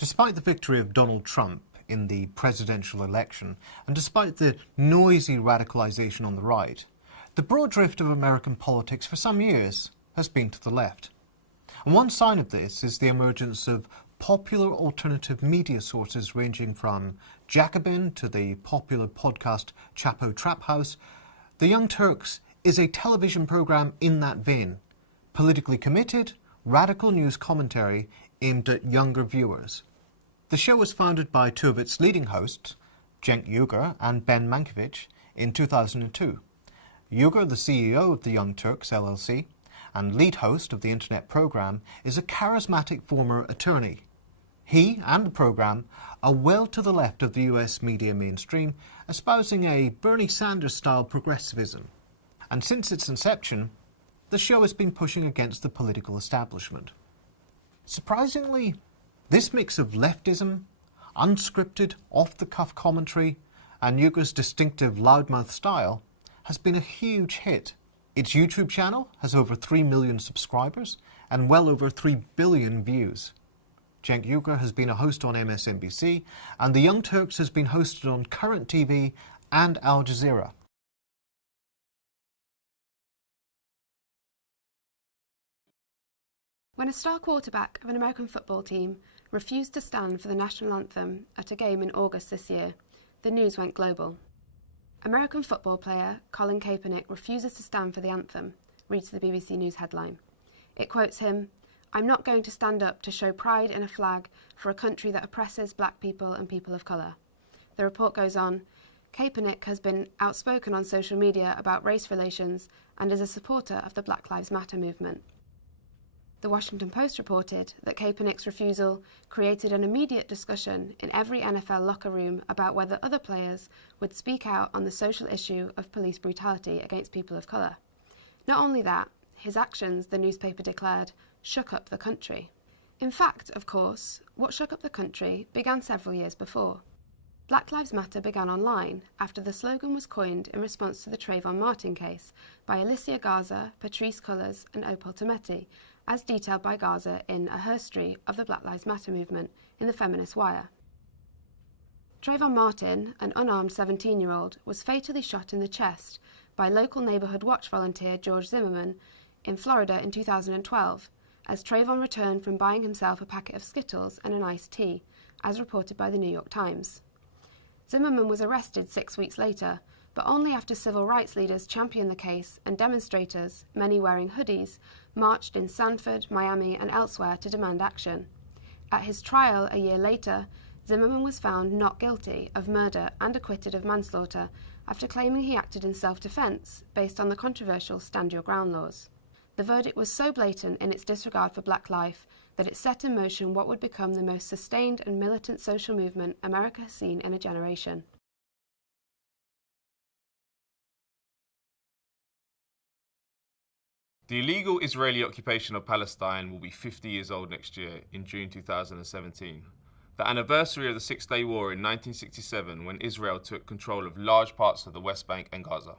Despite the victory of Donald Trump in the presidential election, and despite the noisy radicalization on the right, the broad drift of American politics for some years has been to the left. And one sign of this is the emergence of popular alternative media sources ranging from Jacobin to the popular podcast Chapo Trap House. The Young Turks is a television program in that vein, politically committed, radical news commentary aimed at younger viewers. The show was founded by two of its leading hosts, Cenk Uygur and Ben Mankiewicz, in 2002. Uygur, the CEO of the Young Turks LLC and lead host of the internet program, is a charismatic former attorney. He and the program are well to the left of the US media mainstream, espousing a Bernie Sanders-style progressivism. And since its inception, the show has been pushing against the political establishment. Surprisingly, this mix of leftism, unscripted, off-the-cuff commentary, and Uygur's distinctive loudmouth style has been a huge hit. Its YouTube channel has over 3 million subscribers and well over 3 billion views. Cenk Uygur has been a host on MSNBC, and The Young Turks has been hosted on Current TV and Al Jazeera. When a star quarterback of an American football team refused to stand for the national anthem at a game in August this year, the news went global. American football player Colin Kaepernick refuses to stand for the anthem, reads the BBC News headline. It quotes him, "I'm not going to stand up to show pride in a flag for a country that oppresses black people and people of colour." The report goes on, Kaepernick has been outspoken on social media about race relations and is a supporter of the Black Lives Matter movement. The Washington Post reported that Kaepernick's refusal created an immediate discussion in every NFL locker room about whether other players would speak out on the social issue of police brutality against people of colour. Not only that, his actions, the newspaper declared, shook up the country. In fact, of course, what shook up the country began several years before. Black Lives Matter began online after the slogan was coined in response to the Trayvon Martin case by Alicia Garza, Patrisse Cullors and Opal Tometi, as detailed by Garza in A Herstory of the Black Lives Matter movement in the Feminist Wire. Trayvon Martin, an unarmed 17-year-old, was fatally shot in the chest by local neighbourhood watch volunteer George Zimmerman in Florida in 2012, as Trayvon returned from buying himself a packet of Skittles and an iced tea, as reported by the New York Times. Zimmerman was arrested 6 weeks later, but only after civil rights leaders championed the case and demonstrators, many wearing hoodies, marched in Sanford, Miami and elsewhere to demand action. At his trial a year later, Zimmerman was found not guilty of murder and acquitted of manslaughter after claiming he acted in self-defense based on the controversial Stand Your Ground laws. The verdict was so blatant in its disregard for black life that it set in motion what would become the most sustained and militant social movement America has seen in a generation. The illegal Israeli occupation of Palestine will be 50 years old next year, in June 2017. The anniversary of the Six-Day War in 1967, when Israel took control of large parts of the West Bank and Gaza.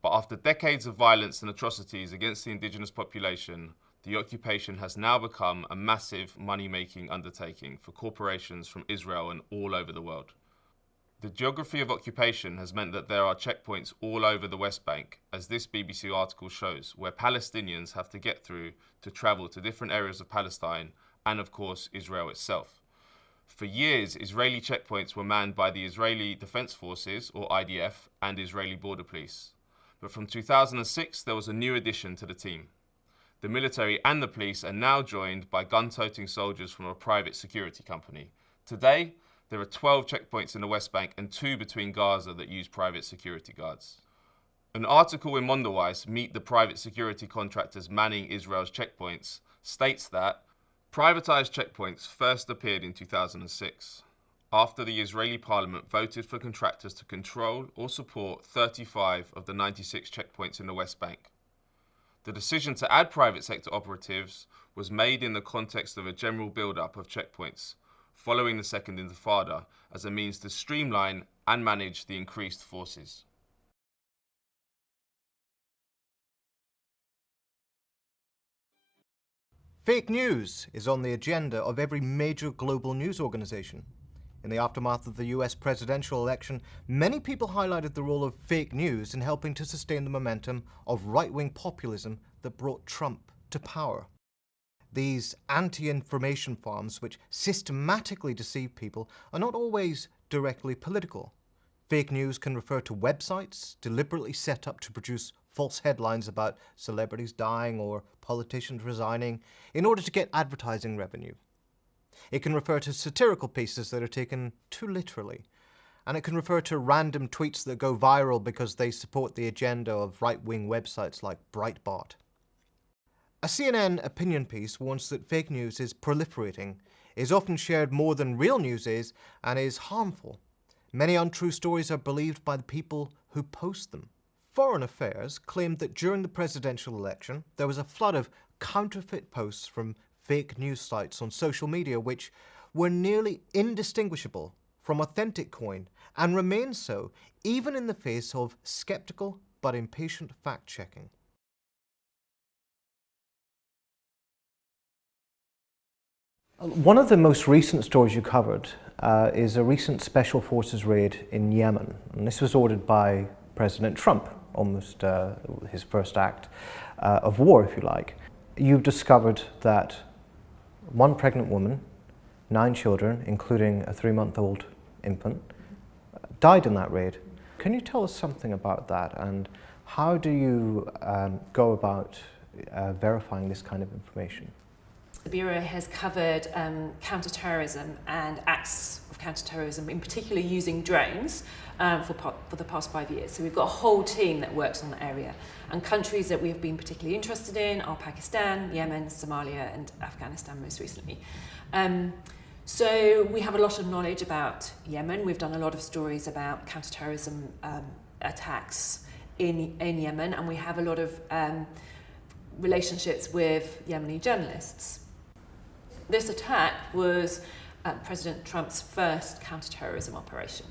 But after decades of violence and atrocities against the indigenous population, the occupation has now become a massive money-making undertaking for corporations from Israel and all over the world. The geography of occupation has meant that there are checkpoints all over the West Bank, as this BBC article shows, where Palestinians have to get through to travel to different areas of Palestine and, of course, Israel itself. For years, Israeli checkpoints were manned by the Israeli Defense Forces, or IDF, and Israeli Border Police. But from 2006, there was a new addition to the team. The military and the police are now joined by gun-toting soldiers from a private security company. Today, there are 12 checkpoints in the West Bank and 2 between Gaza that use private security guards. An article in Mondoweiss, Meet the Private Security Contractors Manning Israel's Checkpoints, states that privatized checkpoints first appeared in 2006, after the Israeli parliament voted for contractors to control or support 35 of the 96 checkpoints in the West Bank. The decision to add private sector operatives was made in the context of a general build-up of checkpoints, following the Second Intifada, as a means to streamline and manage the increased forces. Fake news is on the agenda of every major global news organization. In the aftermath of the US presidential election, many people highlighted the role of fake news in helping to sustain the momentum of right-wing populism that brought Trump to power. These anti-information farms, which systematically deceive people, are not always directly political. Fake news can refer to websites deliberately set up to produce false headlines about celebrities dying or politicians resigning in order to get advertising revenue. It can refer to satirical pieces that are taken too literally. And it can refer to random tweets that go viral because they support the agenda of right-wing websites like Breitbart. A CNN opinion piece warns that fake news is proliferating, is often shared more than real news is, and is harmful. Many untrue stories are believed by the people who post them. Foreign Affairs claimed that during the presidential election, there was a flood of counterfeit posts from fake news sites on social media which were nearly indistinguishable from authentic coin and remain so even in the face of skeptical but impatient fact-checking. One of the most recent stories you covered is a recent Special Forces raid in Yemen. And this was ordered by President Trump, almost his first act of war, if you like. You've discovered that one pregnant woman, 9 children, including a 3-month-old infant, died in that raid. Can you tell us something about that, and how do you go about verifying this kind of information? The Bureau has covered counter-terrorism and acts of counter-terrorism, in particular using drones, for the past 5 years. So we've got a whole team that works on the area. And countries that we have been particularly interested in are Pakistan, Yemen, Somalia and Afghanistan most recently. So we have a lot of knowledge about Yemen. We've done a lot of stories about counter-terrorism attacks in Yemen, and we have a lot of relationships with Yemeni journalists. This attack was President Trump's first counter-terrorism operation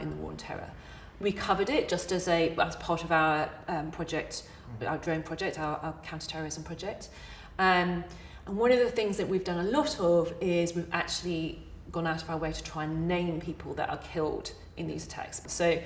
in the war on terror. We covered it just as part of our project, our drone project, our counter-terrorism project. And one of the things that we've done a lot of is we've actually gone out of our way to try and name people that are killed in these attacks. So, you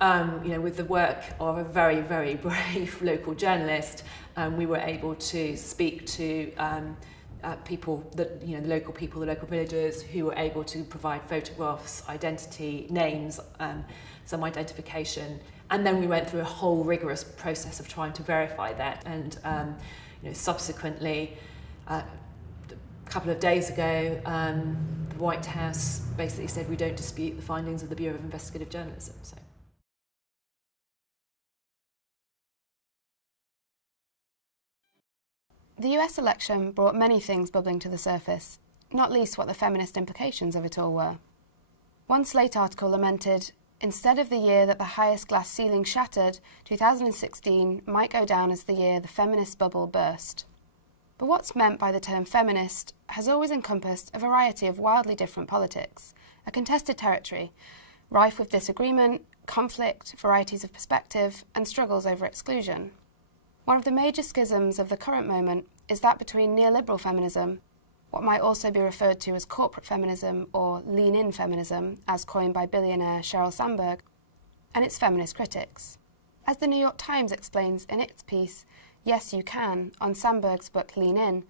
know, with the work of a very, very brave local journalist, we were able to speak to people, that, you know, the local people, the local villagers, who were able to provide photographs, identity, names, some identification, and then we went through a whole rigorous process of trying to verify that. And you know, subsequently, a couple of days ago, the White House basically said we don't dispute the findings of the Bureau of Investigative Journalism. So. The US election brought many things bubbling to the surface, not least what the feminist implications of it all were. One Slate article lamented, instead of the year that the highest glass ceiling shattered, 2016 might go down as the year the feminist bubble burst. But what's meant by the term feminist has always encompassed a variety of wildly different politics, a contested territory, rife with disagreement, conflict, varieties of perspective, and struggles over exclusion. One of the major schisms of the current moment is that between neoliberal feminism, what might also be referred to as corporate feminism or lean-in feminism, as coined by billionaire Sheryl Sandberg, and its feminist critics. As the New York Times explains in its piece, Yes You Can, on Sandberg's book Lean In,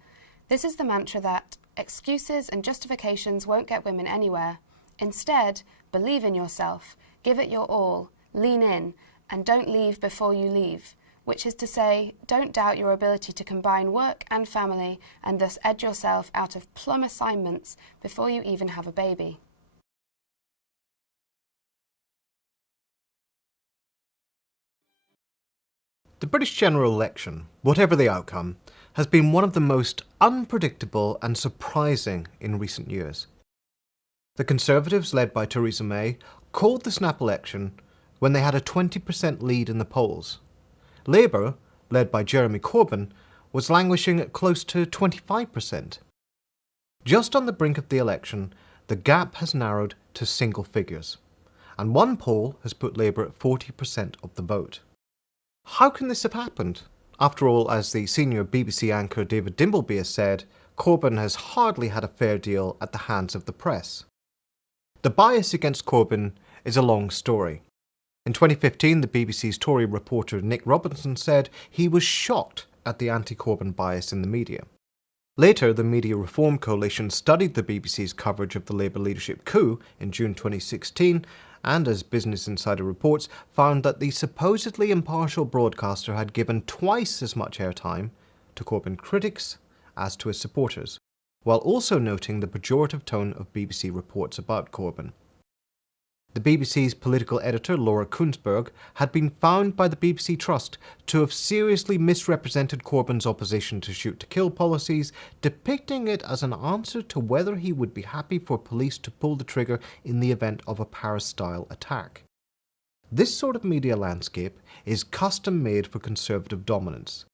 this is the mantra that excuses and justifications won't get women anywhere. Instead, believe in yourself, give it your all, lean in, and don't leave before you leave. Which is to say, don't doubt your ability to combine work and family and thus edge yourself out of plum assignments before you even have a baby. The British general election, whatever the outcome, has been one of the most unpredictable and surprising in recent years. The Conservatives, led by Theresa May, called the snap election when they had a 20% lead in the polls. Labour, led by Jeremy Corbyn, was languishing at close to 25%. Just on the brink of the election, the gap has narrowed to single figures, and one poll has put Labour at 40% of the vote. How can this have happened? After all, as the senior BBC anchor David Dimbleby has said, Corbyn has hardly had a fair deal at the hands of the press. The bias against Corbyn is a long story. In 2015, the BBC's Tory reporter Nick Robinson said he was shocked at the anti-Corbyn bias in the media. Later, the Media Reform Coalition studied the BBC's coverage of the Labour leadership coup in June 2016 and, as Business Insider reports, found that the supposedly impartial broadcaster had given twice as much airtime to Corbyn critics as to his supporters, while also noting the pejorative tone of BBC reports about Corbyn. The BBC's political editor, Laura Kuenssberg, had been found by the BBC Trust to have seriously misrepresented Corbyn's opposition to shoot-to-kill policies, depicting it as an answer to whether he would be happy for police to pull the trigger in the event of a Paris-style attack. This sort of media landscape is custom-made for Conservative dominance,